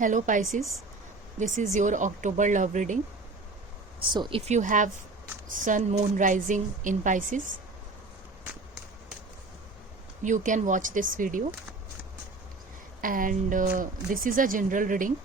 Hello Pisces, this is your October love reading. So if you have sun, moon, rising in Pisces, you can watch this video. And this is a general reading,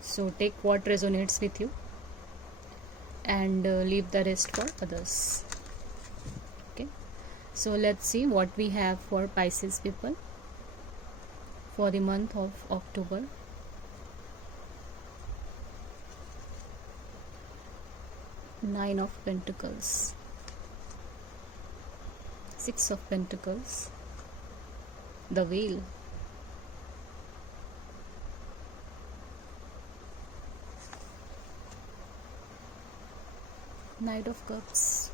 so take what resonates with you and leave the rest for others. Okay, so let's see what we have for Pisces people for the month of October. Nine of Pentacles, Six of Pentacles, the Wheel, Knight of Cups,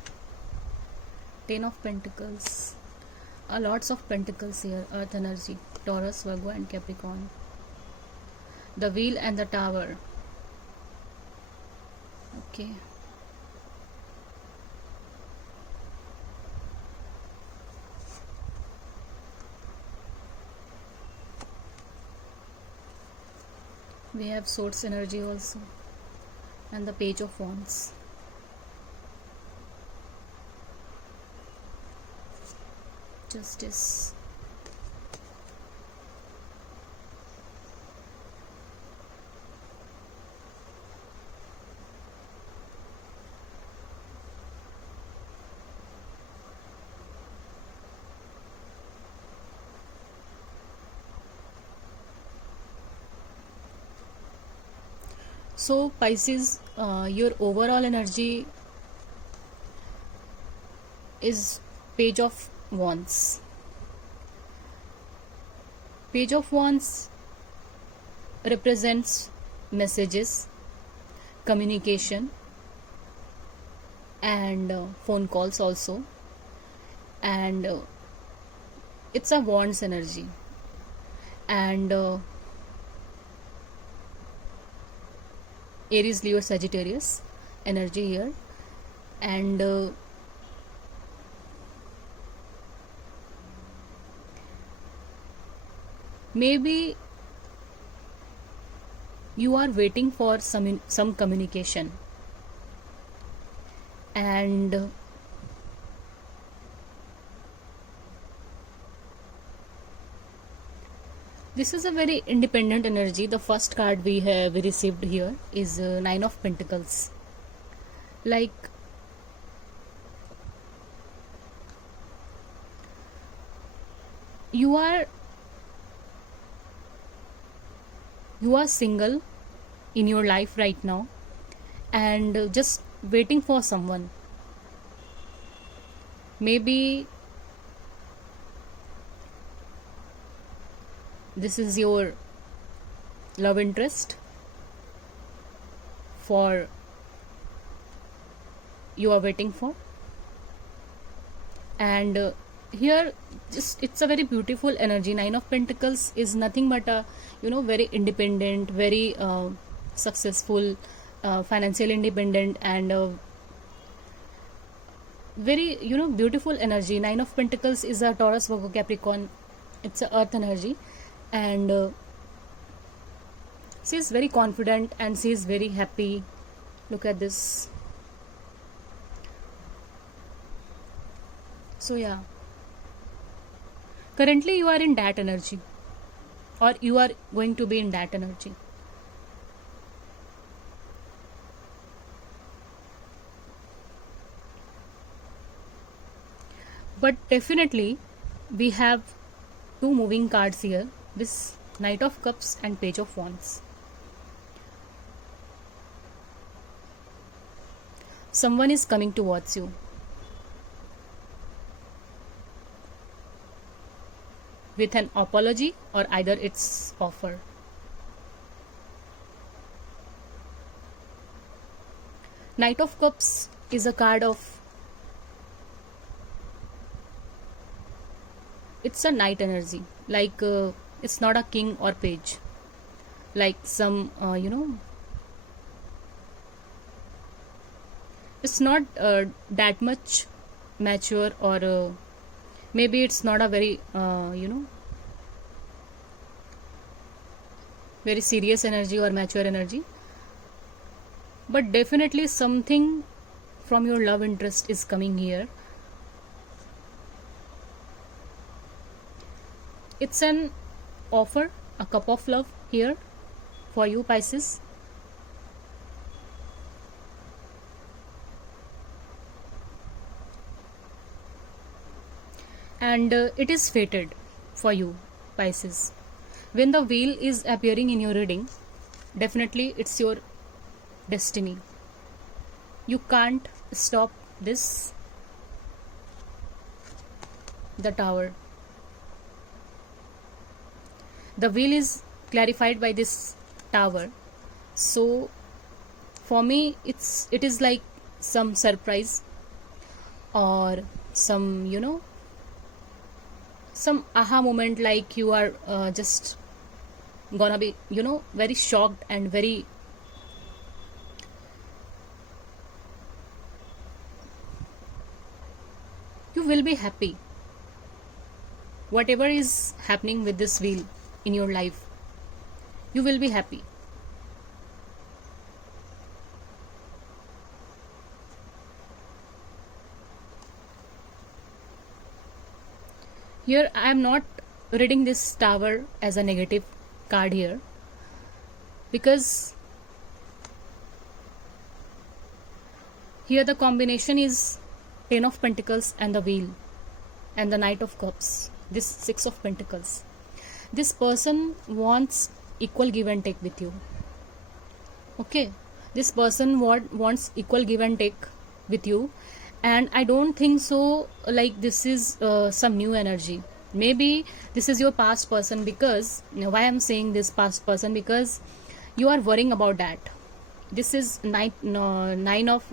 Ten of Pentacles, lots of Pentacles here, Earth energy, Taurus, Virgo and Capricorn, the Wheel and the Tower. Okay. We have Swords energy also, and the Page of Wands. Justice. So Pisces, your overall energy is Page of Wands. Page of Wands represents messages, communication and phone calls also, and it's a Wands energy, and Aries, Leo, Sagittarius energy here, and maybe you are waiting for some communication, and this is a very independent energy. The first card we have received here is Nine of Pentacles. Like you are single in your life right now and just waiting for someone. Maybe this is your love interest for you are waiting for, and here just it's a very beautiful energy. Nine of Pentacles is nothing but a very independent, very successful, financially independent, and very beautiful energy. Nine of Pentacles is a Taurus, Virgo, Capricorn. It's a earth energy, and she is very confident and she is very happy. Look at this. So yeah, currently you are in that energy, or you are going to be in that energy. But definitely we have two moving cards here, this Knight of Cups and Page of Wands. Someone is coming towards you with an apology, or either it's offer. Knight of Cups is a card of, it's a knight energy, like it's not a king or page, like some it's not that much mature, or maybe it's not a very very serious energy or mature energy, but definitely something from your love interest is coming here. It's an offer, a cup of love here for you, Pisces. And it is fated for you, Pisces. When the wheel is appearing in your reading, definitely it's your destiny. You can't stop this. The Tower. The wheel is clarified by this Tower. So for me, it is like some surprise or some, some aha moment, like you are just gonna be, very shocked and very you will be happy. Whatever is happening with this wheel in your life, you will be happy. Here I am not reading this Tower as a negative card here, because here the combination is Ten of Pentacles and the Wheel and the Knight of Cups, this Six of Pentacles. This person wants equal give and take with you. Okay, this person wants equal give and take with you, and I don't think so like this is some new energy. Maybe this is your past person, because why I'm saying this past person, because you are worrying about that. This is nine of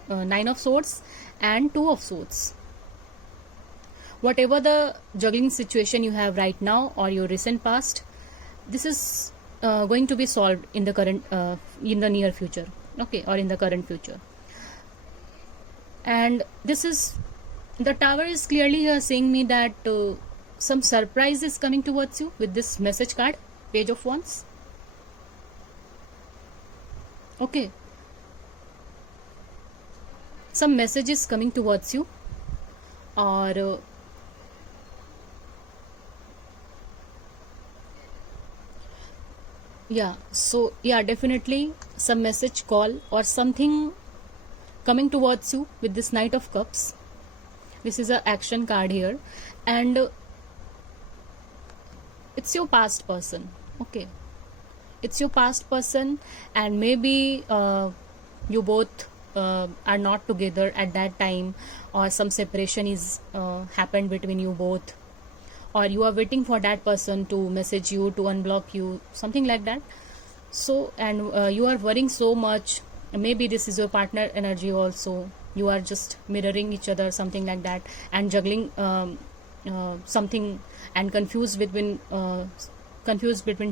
swords and two of swords. Whatever the juggling situation you have right now or your recent past, this is going to be solved in the current in the near future, okay, or in the current future. And this is, the Tower is clearly here saying me that some surprise is coming towards you with this message card, Page of Wands. Okay, some message is coming towards you, or yeah, so yeah, definitely some message, call, or something coming towards you with this Knight of Cups. This is a action card here, and it's your past person. Okay, it's your past person, and maybe you both are not together at that time, or some separation is happened between you both, or you are waiting for that person to message you, to unblock you, something like that. So, and you are worrying so much. Maybe this is your partner energy also. You are just mirroring each other, something like that, and juggling something, and confused between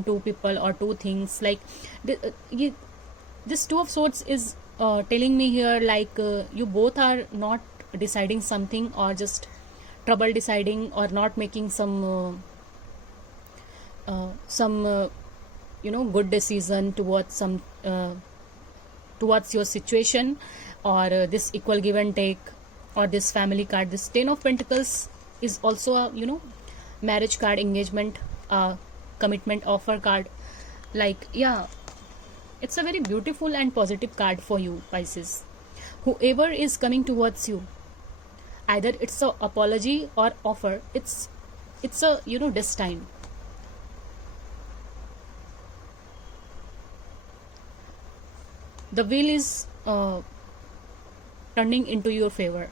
two people or two things. Like this Two of Swords is telling me here, like you both are not deciding something, or just trouble deciding, or not making some good decision towards some towards your situation, or this equal give and take, or this family card. This Ten of Pentacles is also a marriage card, engagement, commitment offer card. Like, yeah, it's a very beautiful and positive card for you, Pisces. Whoever is coming towards you, either it's a apology or offer, it's a destined. The wheel is turning into your favor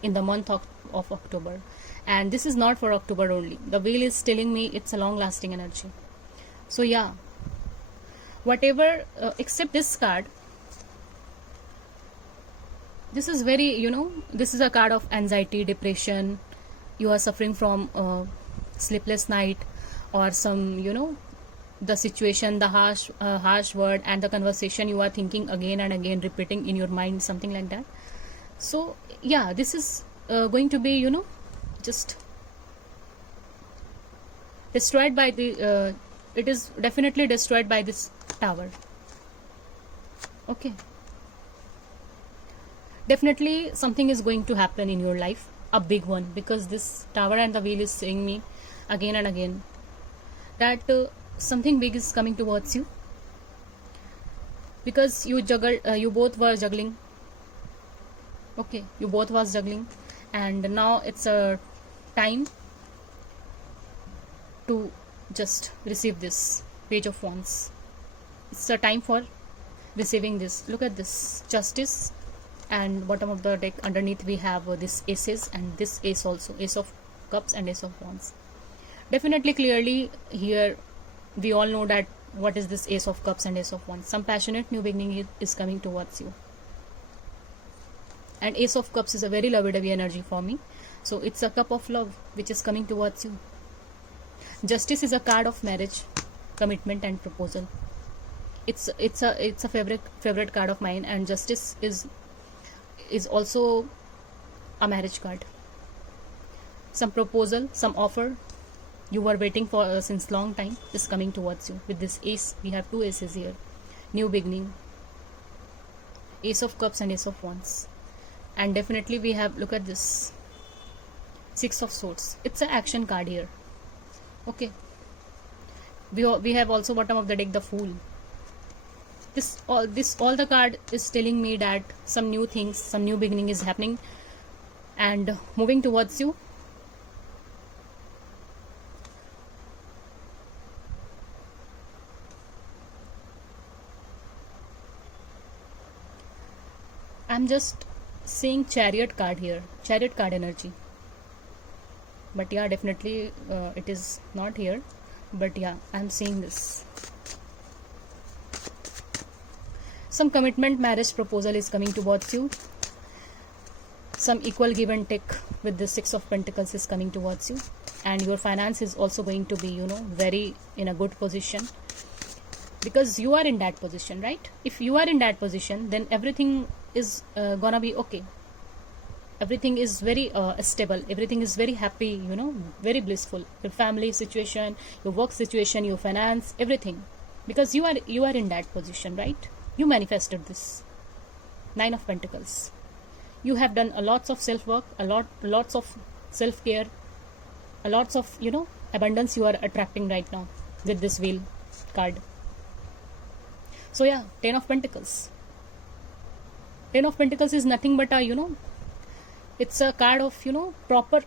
in the month of October, and this is not for October only. The wheel is telling me it's a long lasting energy. So yeah, whatever except this card, this is very this is a card of anxiety, depression. You are suffering from sleepless night, or some the situation, the harsh word, and the conversation you are thinking again and again, repeating in your mind, something like that. So yeah, this is going to be just destroyed by the it is definitely destroyed by this tower. Okay, definitely something is going to happen in your life, a big one, because this tower and the wheel is saying me again and again that something big is coming towards you, because you both were juggling. Okay, you both was juggling, and now it's a time to just receive this page of wands. It's a time for receiving this. Look at this justice, and bottom of the deck underneath we have this aces, and this ace also, ace of cups and ace of wands. Definitely clearly here we all know that what is this ace of cups and ace of wands. Some passionate new beginning is coming towards you, and ace of cups is a very lovey-dovey energy for me, so it's a cup of love which is coming towards you. Justice is a card of marriage, commitment and proposal. It's a favorite card of mine, and justice is also a marriage card. Some proposal, some offer you were waiting for since long time is coming towards you. With this ace, we have two aces here, new beginning, ace of cups and ace of wands. And definitely we have, look at this, six of swords. It's an action card here. Okay, we have also bottom of the deck the fool. All the card is telling me that some new things, some new beginning is happening and moving towards you. I'm just seeing chariot card here, chariot card energy, but yeah, definitely it is not here, but yeah, I'm seeing this. Some commitment, marriage proposal is coming towards you. Some equal give and take with the six of pentacles is coming towards you, and your finance is also going to be, very in a good position, because you are in that position, right? If you are in that position, then everything is gonna be okay. Everything is very stable, everything is very happy, very blissful. Your family situation, your work situation, your finance, everything, because you are in that position, right? You manifested this. Nine of Pentacles. You have done a lots of self work, lots of self care, a lots of abundance you are attracting right now with this wheel card. So yeah, Ten of Pentacles. Ten of Pentacles is nothing but a it's a card of proper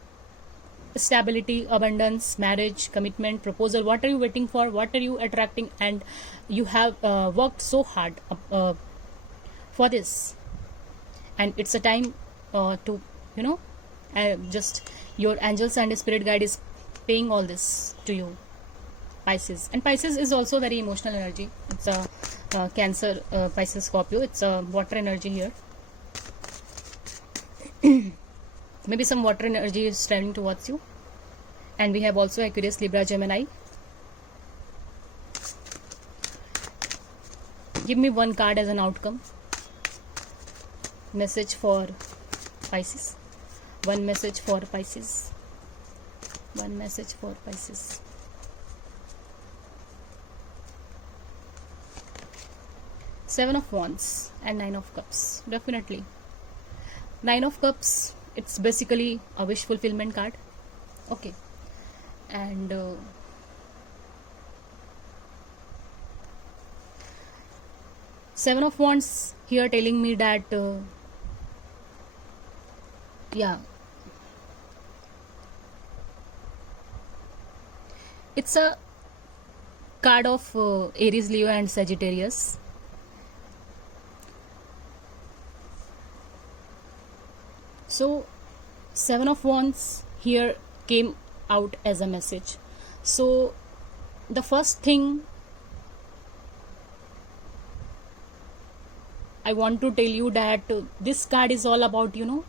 stability, abundance, marriage, commitment, proposal. What are you waiting for? What are you attracting? And you have worked so hard for this, and it's a time to just your angels and spirit guide is paying all this to you, Pisces. And Pisces is also very emotional energy. It's a Cancer, Pisces, Scorpio. It's a water energy here. Maybe some water energy is traveling towards you. And we have also Aquarius, Libra, Gemini. Give me one card as an outcome. Message for Pisces. One message for Pisces. One message for Pisces. Seven of Wands and Nine of Cups. Definitely. Nine of Cups, it's basically a wish fulfillment card. Okay. And Seven of Wands here telling me that yeah, it's a card of Aries, Leo and Sagittarius. So Seven of Wands here came out as a message. So the first thing I want to tell you that this card is all about you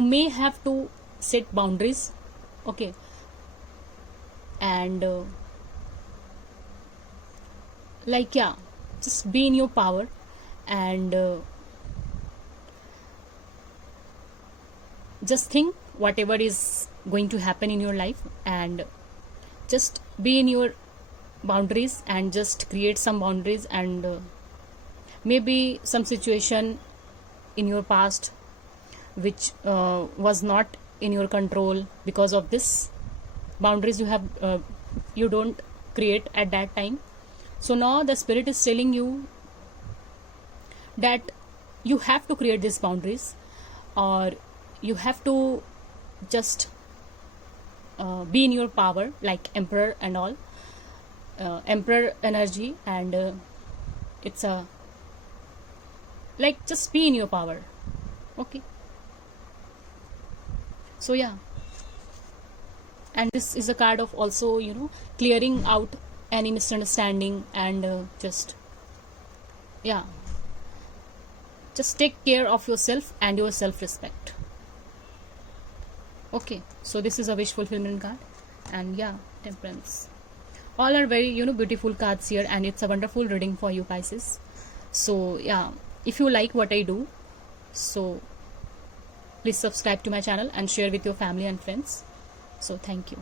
may have to set boundaries, okay, and just be in your power, and just think whatever is going to happen in your life, and just be in your boundaries and just create some boundaries. And maybe some situation in your past which was not in your control, because of this boundaries you have you don't create at that time. So now the spirit is telling you that you have to create these boundaries, or you have to just be in your power, like emperor and all, emperor energy. And it's a like just be in your power. Okay, so yeah. And this is a card of also, clearing out any misunderstanding, and just, yeah, just take care of yourself and your self-respect. Okay, so this is a wish fulfillment card. And yeah, temperance, all are very, beautiful cards here, and it's a wonderful reading for you, Pisces. So yeah, if you like what I do, so please subscribe to my channel and share with your family and friends. So thank you.